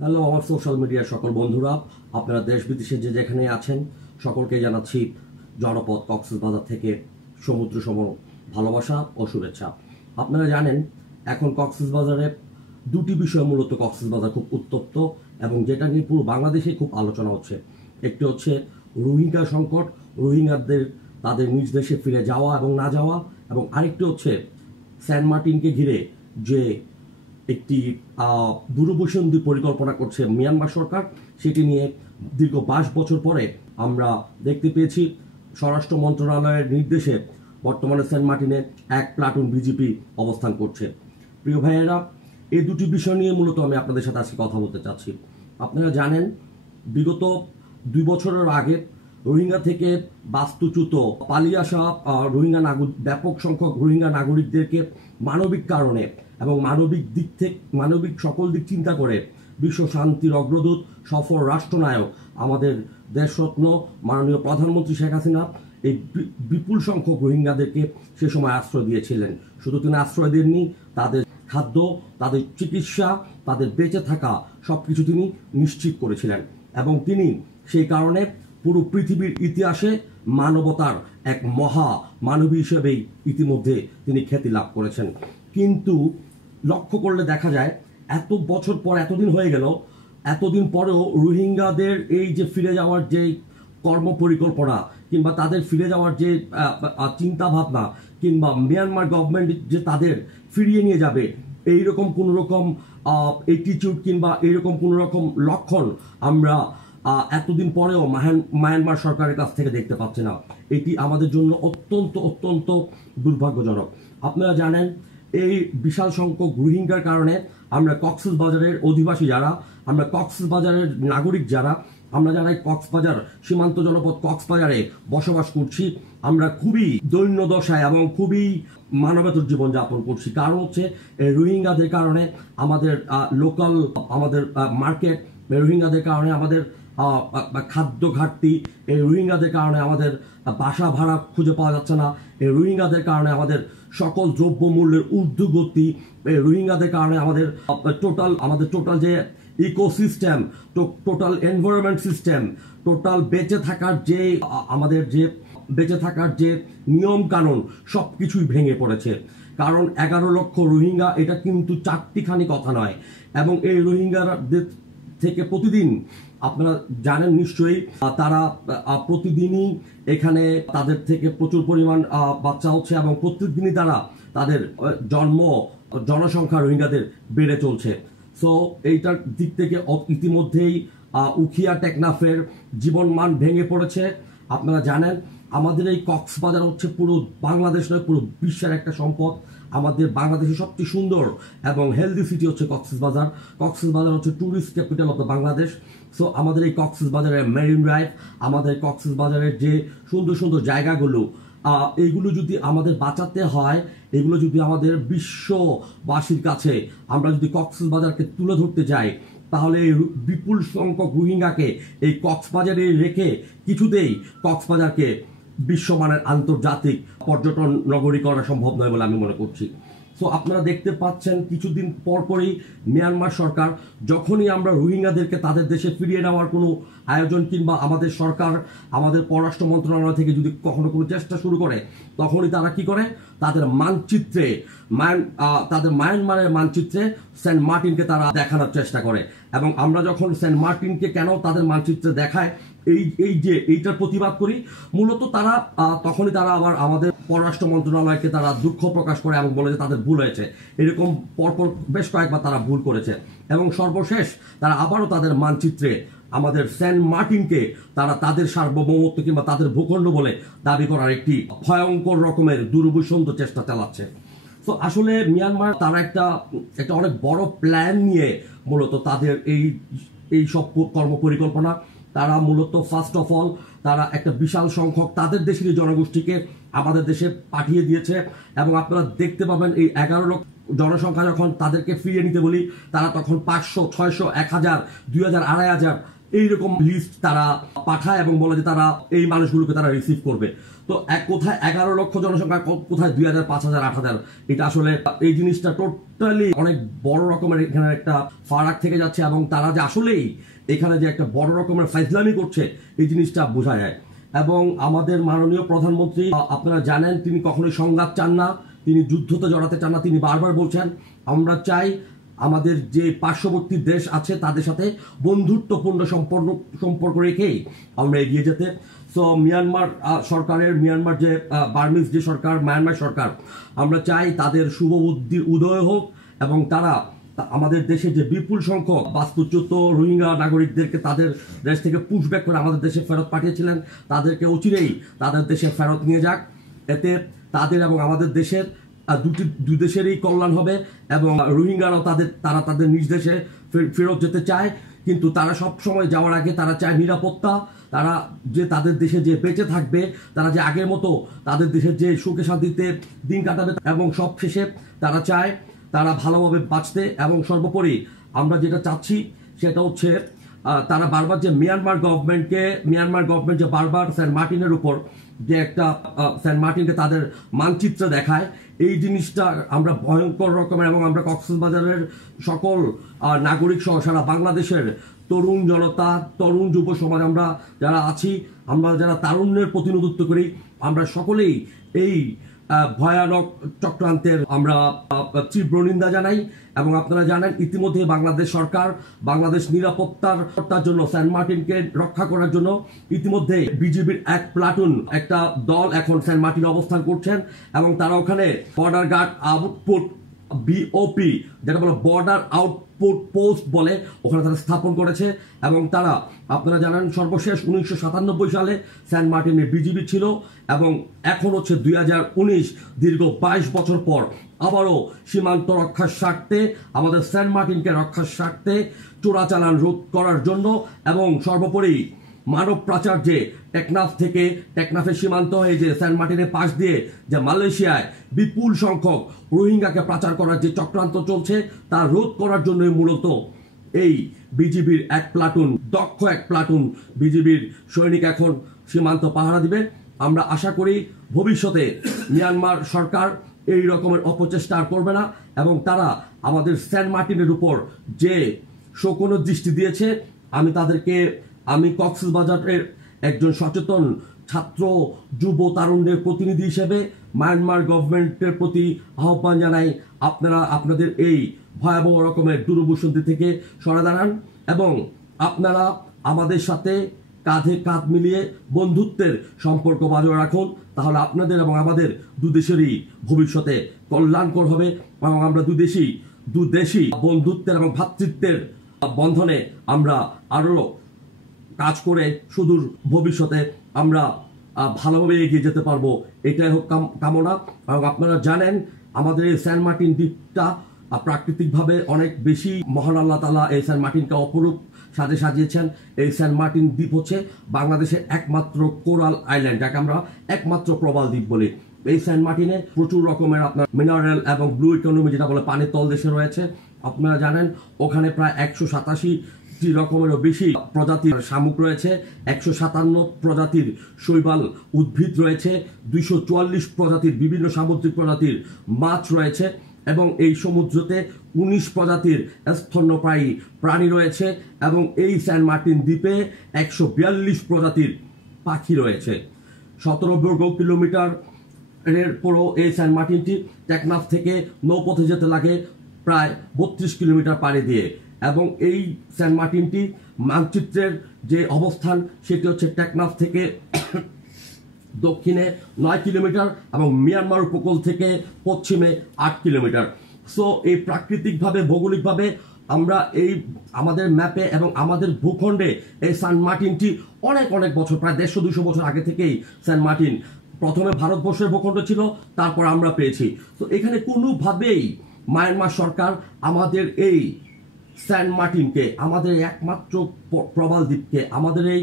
Hello আমার social মিডিয়ার সকল বন্ধুরা, আপনারা দেশ বিদেশে যে যেখানে আছেন সকলকে জানাচ্ছি জনপদ কক্সবাজার থেকে সমুদ্র সম ভালোবাসা ও শুভেচ্ছা। আপনারা জানেন এখন কক্সবাজারে দুটি বিষয় মূলত কক্সবাজার খুব উত্তপ্ত এবং যেটা নিয়ে পুরো বাংলাদেশে খুব আলোচনা হচ্ছে। একটি হচ্ছে রোহিঙ্গা সংকট, রোহিঙ্গাদের তাদের নিজ দেশে ফিরে যাওয়া এবং না যাওয়া, এবং আরেকটি হচ্ছে সেন্ট মার্টিনকে ঘিরে যে একটি দূরভিসন্ধি পরিকল্পনা করছে মিয়ানমার সরকার। সেটি নিয়ে দীর্ঘ 22 বছর পরে আমরা দেখতে পেয়েছি স্বরাষ্ট্র মন্ত্রণালয়ের নির্দেশে বর্তমানে সেন্ট মার্টিনে এক প্লাটুন বিজিপি অবস্থান করছে। প্রিয় ভাইয়েরা, এই দুটি বিষয় নিয়ে মূলত আমি আপনাদের সাথে আজকে কথা বলতে চাচ্ছি। আপনারা জানেন বিগত 2 বছরের আগে রোহিঙ্গা থেকে বাস্তুচ্যুত পালিয়ে আসা রোহিঙ্গা ব্যাপক সংখ্যক রোহিঙ্গা নাগরিকদেরকে মানবিক কারণে এবং মানবিক দিক থেকে মানবিক সকল দিক চিন্তা করে বিশ্ব শান্তির অগ্রদূত সফল রাষ্ট্রনায়ক আমাদের দেশরত্ন মাননীয় প্রধানমন্ত্রী শেখ হাসিনা এই বিপুল সংখ্যক রোহিঙ্গাদেরকে সে সময় আশ্রয় দিয়েছিলেন। শুধু তিনি আশ্রয় দেননি, তাদের খাদ্য, তাদের চিকিৎসা, তাদের বেঁচে থাকা সবকিছু তিনি নিশ্চিত করেছিলেন এবং তিনি সেই কারণে পুরো পৃথিবীর ইতিহাসে মানবতার এক মহা মানবী হিসেবেই ইতিমধ্যে তিনি খ্যাতি লাভ করেছেন। কিন্তু লক্ষ্য করলে দেখা যায় এত বছর পর, এতদিন হয়ে গেল, এতদিন পরেও রোহিঙ্গাদের এই যে ফিরে যাওয়ার যে কর্ম পরিকল্পনা কিংবা তাদের ফিরে যাওয়ার যে চিন্তা ভাবনা কিংবা মিয়ানমার গভর্নমেন্ট যে তাদের ফিরিয়ে নিয়ে যাবে এইরকম কোনো রকম অ্যাটিটিউড কিংবা এইরকম কোনো রকম লক্ষণ আমরা এতদিন পরেও মায়ানমার সরকারের কাছ থেকে দেখতে পাচ্ছি না। এটি আমাদের জন্য অত্যন্ত অত্যন্ত দুর্ভাগ্যজনক। আপনারা জানেন এই বিশাল সংখ্যক রোহিঙ্গার কারণে আমরা কক্সবাজারের অধিবাসী যারা, আমরা কক্সবাজারের নাগরিক যারা, আমরা যারা কক্সবাজার সীমান্ত জনপদ কক্সবাজারে বসবাস করছি, আমরা খুবই দৈন্য দশায় এবং খুবই মানবেতর জীবন যাপন করছি। কারণ হচ্ছে রোহিঙ্গাদের কারণে আমাদের লোকাল আমাদের মার্কেট, রোহিঙ্গাদের কারণে আমাদের খাদ্য ঘাটতি, এই রোহিঙ্গাদের কারণে আমাদের বাসা ভাড়া খুঁজে পাওয়া যাচ্ছে না, এই রোহিঙ্গাদের কারণে আমাদের সকল দ্রব্যমূল্যের ঊর্ধ্বগতি, এই রোহিঙ্গাদের কারণে আমাদের টোটাল যে ecosystem, total environment system, total বেঁচে থাকার যে আমাদের যে বেঁচে থাকার যে নিয়ম কানুন সবকিছুই ভেঙে পড়েছে। কারণ 11 লক্ষ রোহিঙ্গা এটা কিন্তু চারটিখানি কথা নয়, এবং এই রোহিঙ্গাদের থেকে প্রতিদিন আপনারা জানেন নিশ্চয়ই তারা প্রতিদিনই এখানে তাদের থেকে প্রচুর পরিমাণ বাচ্চা হচ্ছে এবং প্রত্যেকদিনই তাদের জনসংখ্যা রোহিঙ্গাদের বেড়ে চলছে। সো এইটার দিক থেকে ইতিমধ্যেই উখিয়া টেকনাফের জীবনমান ভেঙে পড়েছে। আপনারা জানেন আমাদের এই কক্সবাজার হচ্ছে পুরো বাংলাদেশ নয়, পুরো বিশ্বের একটা সম্পদ। আমাদের বাংলাদেশের সবচেয়ে সুন্দর এবং হেলদি সিটি হচ্ছে কক্সবাজার। কক্সবাজার হচ্ছে tourist capital of the Bangladesh. So আমাদের এই কক্সবাজারের মেরিন ড্রাইভ, আমাদের কক্সবাজারের যে সুন্দর সুন্দর জায়গাগুলো, এইগুলো যদি আমাদের বাঁচাতে হয়, এগুলো যদি আমাদের বিশ্ববাসীর কাছে আমরা যদি কক্সবাজারকে তুলে ধরতে চাই, তাহলে এই বিপুল সংখ্যক রোহিঙ্গাকে এই কক্সবাজারে রেখে কিছুতেই কক্সবাজারকে বিশ্বমানের আন্তর্জাতিক পর্যটন নগরী করা সম্ভব নয় বলে আমি মনে করছি। সো আপনারা দেখতে পাচ্ছেন কিছুদিন পরপরই মিয়ানমার সরকার যখনই আমরা রোহিঙ্গাদেরকে তাদের দেশে ফিরিয়ে নেওয়ার কোনো আয়োজন কিংবা আমাদের সরকার, আমাদের পররাষ্ট্র মন্ত্রণালয় থেকে যদি কখনো কোনো চেষ্টা শুরু করে, তখনই তারা কি করে, তাদের মানচিত্রে তাদের মায়ানমারের মানচিত্রে সেন্ট মার্টিনকে তারা দেখানোর চেষ্টা করে। এবং আমরা যখন সেন্ট মার্টিনকে কেন তাদের মানচিত্রে দেখায় এইটার প্রতিবাদ করি, মূলত তারা তখনই তারা আবার আমাদের পররাষ্ট্র মন্ত্রণালয়কে তারা দুঃখ প্রকাশ করে এবং বলে যে তাদের ভুল হয়েছে। এরকম পরপর বেশ কয়েকবার তারা ভুল করেছে এবং সর্বশেষ তারা আবারও তাদের মানচিত্রে আমাদের সেন্ট মার্টিনকে তারা তাদের সার্বভৌমত্ব কিংবা তাদের ভূখণ্ড বলে দাবি করার একটি ভয়ঙ্কর রকমের দুর্বিসন্ধ চেষ্টা চালাচ্ছে। তো আসলে মিয়ানমার তারা একটা অনেক বড় প্ল্যান নিয়ে মূলত তাদের এই সব কর্ম পরিকল্পনা, তারা মূলত ফার্স্ট অফ অল তারা একটা বিশাল সংখ্যক তাদের দেশের জনগোষ্ঠীকে আমাদের দেশে পাঠিয়ে দিয়েছে। এবং আপনারা দেখতে পাবেন এই জনসংখ্যা যখন তাদেরকে ফিরিয়ে নিতে বলি, তারা তখন 500, 600, 1000, 2000, 2500 এইরকম লিস্ট তারা পাঠায় এবং বলে যে তারা এই মানুষগুলোকে তারা রিসিভ করবে। তো কোথায় 11 লক্ষ জনসংখ্যা, কোথায় 2000, 5000, 8000। এটা আসলে এই জিনিসটা টোটালি অনেক বড় রকমের এখানে একটা ফারাক থেকে যাচ্ছে, এবং তারা যে আসলেই এখানে যে একটা বড় রকমের ফাইজলামি করছে এই জিনিসটা বোঝা যায়। এবং আমাদের মাননীয় প্রধানমন্ত্রী, আপনারা জানেন, তিনি কখনোই সংঘাত চান না, তিনি যুদ্ধতে জড়াতে চান না। তিনি বারবার বলছেন আমরা চাই আমাদের যে পার্শ্ববর্তী দেশ আছে তাদের সাথে বন্ধুত্বপূর্ণ সম্পর্ক রেখেই আমরা এগিয়ে যেতে। সো মিয়ানমার সরকারের, মিয়ানমার যে বার্মিজ যে সরকার, মায়ানমার সরকার, আমরা চাই তাদের শুভ বুদ্ধির উদয় হোক এবং তারা আমাদের দেশে যে বিপুল সংখ্যক বাস্তুচ্যুত রোহিঙ্গা নাগরিকদেরকে তাদের দেশ থেকে পুশব্যাক করে আমাদের দেশে ফেরত পাঠিয়েছিলেন, তাদেরকে অচিরেই তাদের দেশে ফেরত নিয়ে যাক। এতে তাদের এবং আমাদের দেশের দুই দেশেরই কল্যাণ হবে, এবং রোহিঙ্গারাও তারা তাদের নিজ দেশে ফেরত যেতে চায়, কিন্তু তারা সব সময় যাওয়ার আগে তারা চায় নিরাপত্তা। তারা যে তাদের দেশে যে বেঁচে থাকবে, তারা যে আগের মতো তাদের দেশের যে সুখে শান্তিতে দিন কাটাবে, এবং সব শেষে তারা চায় তারা ভালোভাবে বাঁচতে। এবং সর্বোপরি আমরা যেটা চাচ্ছি সেটা হচ্ছে তারা বারবার যে মিয়ানমার গভর্নমেন্ট যে বারবার সেন্ট মার্টিনের উপর যে একটা সেন্ট মার্টিনকে তাদের মানচিত্র দেখায়, এই জিনিসটা আমরা ভয়ঙ্কর রকমের, এবং আমরা কক্সবাজারের সকল নাগরিক সহ সারা বাংলাদেশের তরুণ জনতা, তরুণ যুব সমাজ, আমরা যারা আছি, আমরা যারা তারুণ্যের প্রতিনিধিত্ব করি, আমরা সকলেই এই ভয়ানক চক্রান্তের আমরা তীব্র নিন্দা জানাই। এবং আপনারা জানেন ইতিমধ্যে বাংলাদেশ সরকার বাংলাদেশ নিরাপত্তার জন্য সেন্ট মার্টিনকে রক্ষা করার জন্য ইতিমধ্যে বিজিবির এক প্লাটুন, একটা দল এখন সেন্ট মার্টিনে অবস্থান করছেন, এবং তারা ওখানে বর্ডার গার্ড আউটপুট BOP, যেটা বলে বর্ডার আউটপুট পোস্ট বলে, ওখানে তারা স্থাপন করেছে। এবং তারা, আপনারা জানেন, সর্বশেষ 1997 সালে সেন্ট মার্টিনে বিজিবি ছিল, এবং এখন হচ্ছে 2019, দীর্ঘ 22 বছর পর আবারও সীমান্ত রক্ষার স্বার্থে, আমাদের সেন্ট মার্টিনকে রক্ষার স্বার্থে চোরাচালান রোধ করার জন্য, এবং সর্বোপরি মানব পাচার যে টেকনাফের সীমান্ত হয়ে যে সেন্ট মার্টিনের পাশ দিয়ে যে মালয়েশিয়ায় বিপুল সংখ্যক রোহিঙ্গাকে পাচার করার যে চক্রান্ত চলছে, তা রোধ করার জন্যই মূলত এই বিজিবির দক্ষ এক প্লাটুন বিজিবির সৈনিক এখন সীমান্ত পাহারা দিবে। আমরা আশা করি ভবিষ্যতে মিয়ানমার সরকার এই রকমের অপচেষ্টা আর করবে না, এবং তারা আমাদের সেন্ট মার্টিনের উপর যে শোকনো দৃষ্টি দিয়েছে, আমি কক্সবাজারের একজন সচেতন ছাত্র যুব তারুণ্যের প্রতিনিধি হিসেবে মায়ানমার গভর্নমেন্টের প্রতি আহ্বান জানাই, আপনারা আপনাদের এই ভয়াবহ রকমের দুরবসন্তি থেকে সরে দাঁড়ান, এবং আপনারা আমাদের সাথে কাঁধে কাঁধ মিলিয়ে বন্ধুত্বের সম্পর্ক বজায় রাখুন। তাহলে আপনাদের এবং আমাদের দুদেশেরই ভবিষ্যতে কল্যাণকর হবে, এবং আমরা দুদেশই বন্ধুত্বের এবং ভ্রাতৃত্বের বন্ধনে আমরা আরো কাজ করে সুদূর ভবিষ্যতে আমরা ভালোভাবে এগিয়ে যেতে পারবো, এটাই হোক কামনা। এবং আপনারা জানেন আমাদের এই সেন্ট মার্টিন দ্বীপটা প্রাকৃতিকভাবে অনেক বেশি, মহান আল্লাহ তাআলা এই সেন্ট মার্টিনকে অপরূপ সাজে সাজিয়েছেন। এই সেন্ট মার্টিন দ্বীপ হচ্ছে বাংলাদেশের একমাত্র কোরাল আইল্যান্ড, যাকে আমরা একমাত্র প্রবাল দ্বীপ বলি। এই সেন্ট মার্টিনে প্রচুর রকমের আপনার মিনারেল এবং ব্লু ইকোনমি, যেটা বলে পানির তলদেশে রয়েছে। আপনারা জানেন ওখানে প্রায় 187 রকমেরও বেশি প্রজাতির শামুক রয়েছে, 157 প্রজাতির শৈবাল উদ্ভিদ রয়েছে, 244 প্রজাতির বিভিন্ন সামুদ্রিক প্রজাতির মাছ রয়েছে, এবং এই সমুদ্রতে 19 প্রজাতির স্তন্যপায়ী প্রাণী রয়েছে, এবং এই সেন্ট মার্টিন দ্বীপে 142 প্রজাতির পাখি রয়েছে। 17 বর্গ কিলোমিটার এর পুরো এই সেন্ট মার্টিনটি টেকনাফ থেকে নৌপথে যেতে লাগে প্রায় 32 কিলোমিটার পাড়ি দিয়ে, এবং এই সেন্ট মার্টিনটি মানচিত্রের যে অবস্থান সেটি হচ্ছে টেকনাফ থেকে দক্ষিণে 9 কিলোমিটার এবং মিয়ানমার উপকূল থেকে পশ্চিমে 8 কিলোমিটার। সো এই প্রাকৃতিকভাবে ভৌগোলিকভাবে আমরা এই আমাদের ম্যাপে এবং আমাদের ভূখণ্ডে এই সেন্ট মার্টিনটি অনেক বছর, প্রায় 150-200 বছর আগে থেকেই সেন্ট মার্টিন প্রথমে ভারতবর্ষের ভূখণ্ড ছিল, তারপর আমরা পেয়েছি। তো এখানে কোনোভাবেই মায়ানমার সরকার আমাদের এই সেন্ট মার্টিনকে, আমাদের একমাত্র প্রবাল দ্বীপকে, আমাদের এই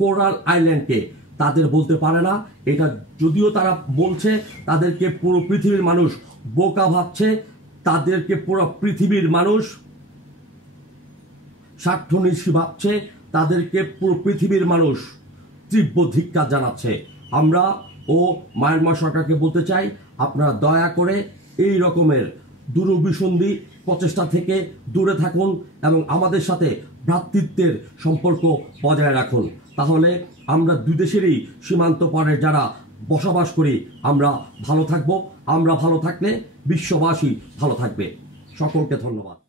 কোরাল আইল্যান্ডকে তাদের বলতে পারে না। এটা যদিও তারা বলছে, তাদেরকে পুরো পৃথিবীর মানুষ বোকা ভাবছে, তাদেরকে পুরো পৃথিবীর মানুষ স্বার্থনিশী ভাবছে, তাদেরকে পুরো পৃথিবীর মানুষ তীব্র ধিক্কার জানাচ্ছে। আমরা ও মায়ানমার সরকারকে বলতে চাই, আপনারা দয়া করে এই রকমের দুরভিসন্ধি প্রচেষ্টা থেকে দূরে থাকুন এবং আমাদের সাথে ভ্রাতৃত্বের সম্পর্ক বজায় রাখুন। তাহলে আমরা দুই দেশেরই সীমান্ত পারে যারা বসবাস করি আমরা ভালো থাকব। আমরা ভালো থাকলে বিশ্ববাসী ভালো থাকবে। সকলকে ধন্যবাদ।